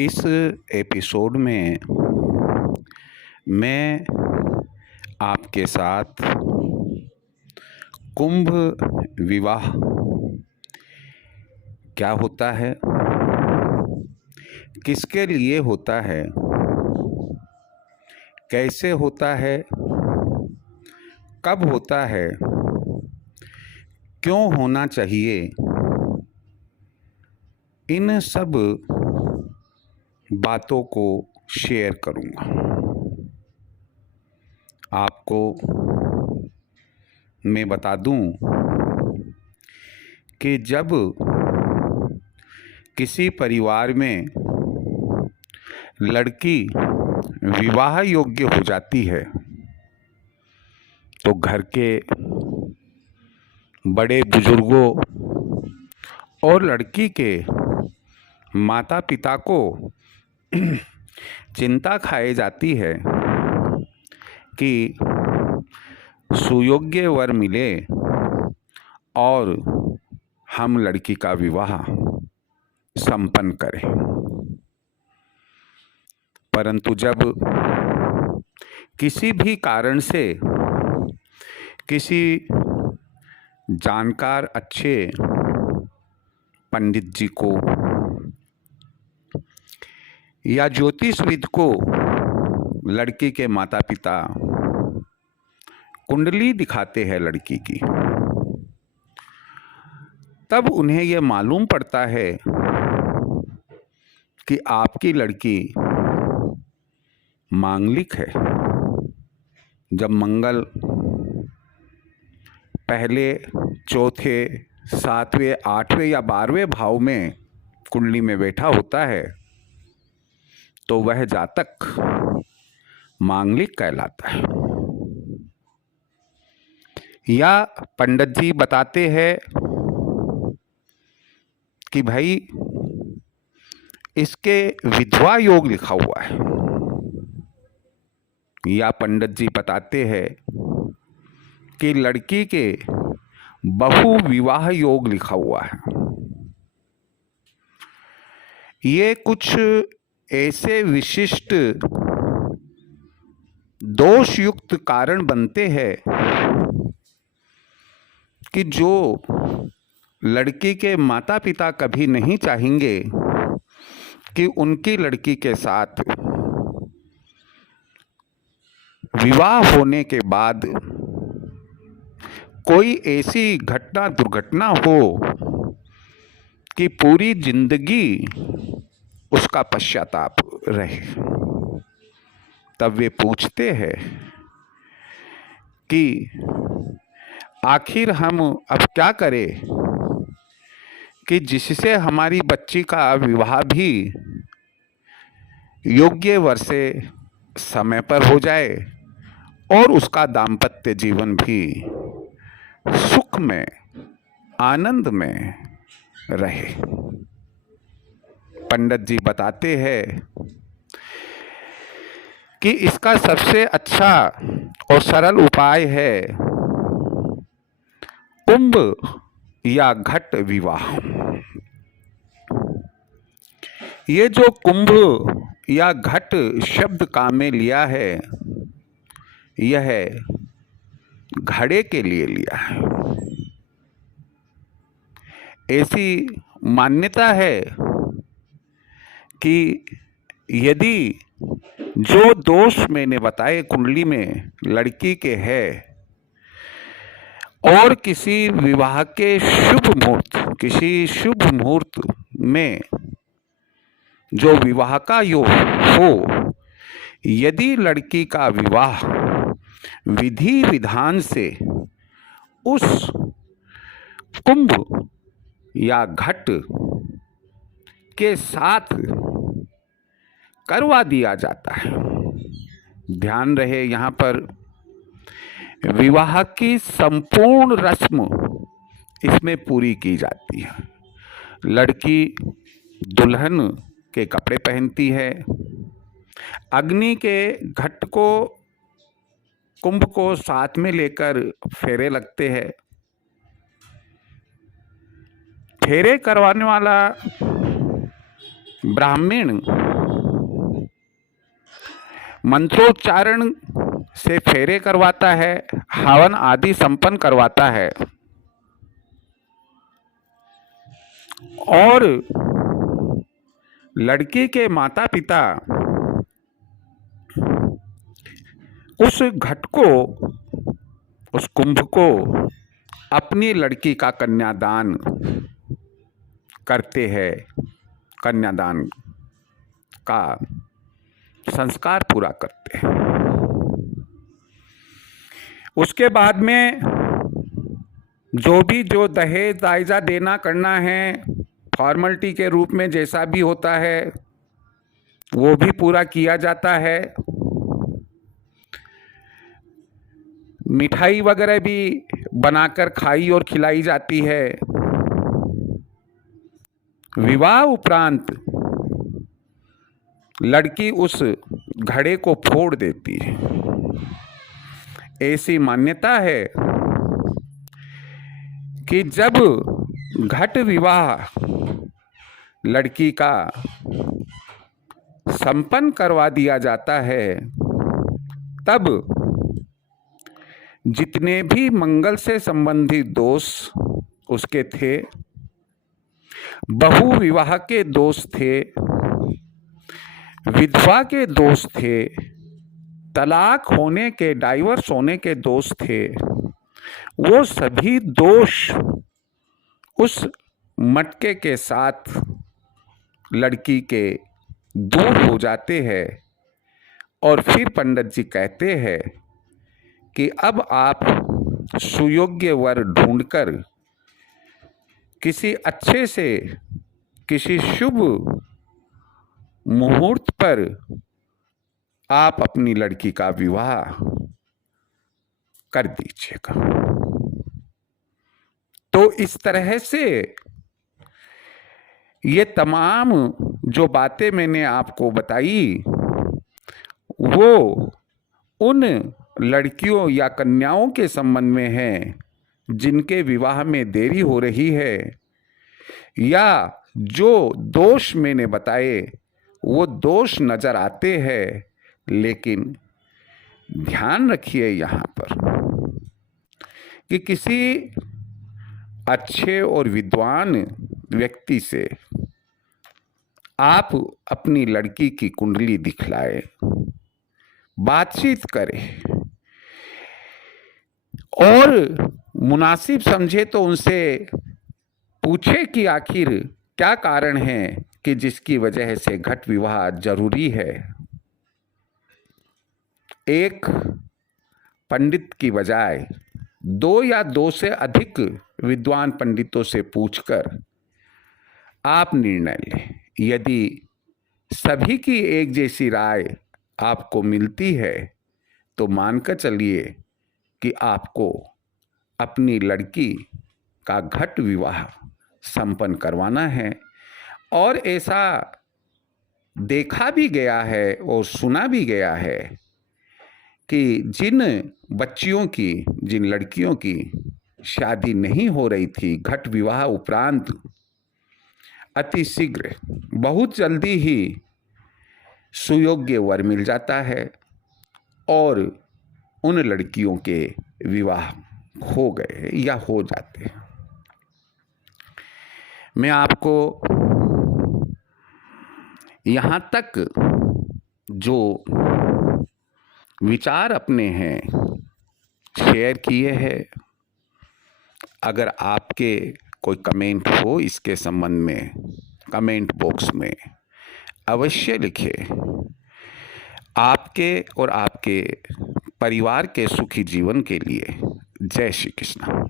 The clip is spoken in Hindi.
इस एपिसोड में मैं आपके साथ कुंभ विवाह क्या होता है, किसके लिए होता है, कैसे होता है, कब होता है, क्यों होना चाहिए, इन सब बातों को शेयर करूँगा। आपको मैं बता दूं कि जब किसी परिवार में लड़की विवाह योग्य हो जाती है तो घर के बड़े बुजुर्गों और लड़की के माता पिता को चिंता खाए जाती है कि सुयोग्य वर मिले और हम लड़की का विवाह संपन्न करें। परंतु जब किसी भी कारण से किसी जानकार अच्छे पंडित जी को या ज्योतिषविद को लड़की के माता पिता कुंडली दिखाते हैं लड़की की, तब उन्हें यह मालूम पड़ता है कि आपकी लड़की मांगलिक है। जब मंगल पहले, चौथे, सातवें, आठवें या 12वें भाव में कुंडली में बैठा होता है तो वह जातक मांगलिक कहलाता है। या पंडित जी बताते हैं कि भाई इसके विधवा योग लिखा हुआ है, या पंडित जी बताते हैं कि लड़की के बहु विवाह योग लिखा हुआ है। ये कुछ ऐसे विशिष्ट दोष युक्त कारण बनते हैं कि जो लड़की के माता पिता कभी नहीं चाहेंगे कि उनकी लड़की के साथ विवाह होने के बाद कोई ऐसी घटना दुर्घटना हो कि पूरी जिंदगी उसका पश्चाताप रहे। तब वे पूछते हैं कि आखिर हम अब क्या करें कि जिससे हमारी बच्ची का विवाह भी योग्य वर से समय पर हो जाए और उसका दाम्पत्य जीवन भी सुख में, आनंद में रहे। पंडित जी बताते हैं कि इसका सबसे अच्छा और सरल उपाय है कुंभ या घट विवाह। ये जो कुंभ या घट शब्द काम में लिया है, यह घड़े के लिए लिया है। ऐसी मान्यता है कि यदि जो दोष मैंने बताए कुंडली में लड़की के है और किसी विवाह के किसी शुभ मुहूर्त में जो विवाह का योग हो, यदि लड़की का विवाह विधि विधान से उस कुंभ या घट के साथ करवा दिया जाता है। ध्यान रहे, यहाँ पर विवाह की संपूर्ण रस्म इसमें पूरी की जाती है। लड़की दुल्हन के कपड़े पहनती है, अग्नि के घट को, कुंभ को साथ में लेकर फेरे लगते हैं। फेरे करवाने वाला ब्राह्मण मंत्रोच्चारण से फेरे करवाता है, हवन आदि संपन्न करवाता है और लड़की के माता पिता उस घट को, उस कुंभ को अपनी लड़की का कन्यादान करते हैं, कन्यादान का संस्कार पूरा करते हैं। उसके बाद में जो दहेज दाइजा देना करना है, फॉर्मेलिटी के रूप में जैसा भी होता है वो भी पूरा किया जाता है। मिठाई वगैरह भी बनाकर खाई और खिलाई जाती है। विवाह उपरांत लड़की उस घड़े को फोड़ देती है। ऐसी मान्यता है कि जब घट विवाह लड़की का संपन्न करवा दिया जाता है, तब जितने भी मंगल से संबंधित दोष उसके थे, बहु विवाह के दोष थे, विधवा के दोष थे, तलाक होने के, डाइवर्स होने के दोष थे, वो सभी दोष उस मटके के साथ लड़की के दूर हो जाते हैं। और फिर पंडित जी कहते हैं कि अब आप सुयोग्य वर ढूंढकर किसी अच्छे से, किसी शुभ मुहूर्त पर आप अपनी लड़की का विवाह कर दीजिएगा। तो इस तरह से ये तमाम जो बातें मैंने आपको बताई वो उन लड़कियों या कन्याओं के संबंध में है जिनके विवाह में देरी हो रही है, या जो दोष मैंने बताए वो दोष नजर आते हैं। लेकिन ध्यान रखिए यहाँ पर कि किसी अच्छे और विद्वान व्यक्ति से आप अपनी लड़की की कुंडली दिखलाए, बातचीत करें और मुनासिब समझे तो उनसे पूछे कि आखिर क्या कारण है कि जिसकी वजह से घट विवाह जरूरी है। एक पंडित की बजाय दो या दो से अधिक विद्वान पंडितों से पूछकर आप निर्णय लें। यदि सभी की एक जैसी राय आपको मिलती है तो मानकर चलिए कि आपको अपनी लड़की का घट विवाह संपन्न करवाना है। और ऐसा देखा भी गया है और सुना भी गया है कि जिन बच्चियों की, जिन लड़कियों की शादी नहीं हो रही थी, घट विवाह उपरांत अति शीघ्र, बहुत जल्दी ही सुयोग्य वर मिल जाता है और उन लड़कियों के विवाह हो गए या हो जाते हैं। मैं आपको यहाँ तक जो विचार अपने हैं शेयर किए हैं। अगर आपके कोई कमेंट हो इसके संबंध में, कमेंट बॉक्स में अवश्य लिखें। आपके और आपके परिवार के सुखी जीवन के लिए जय श्री कृष्ण।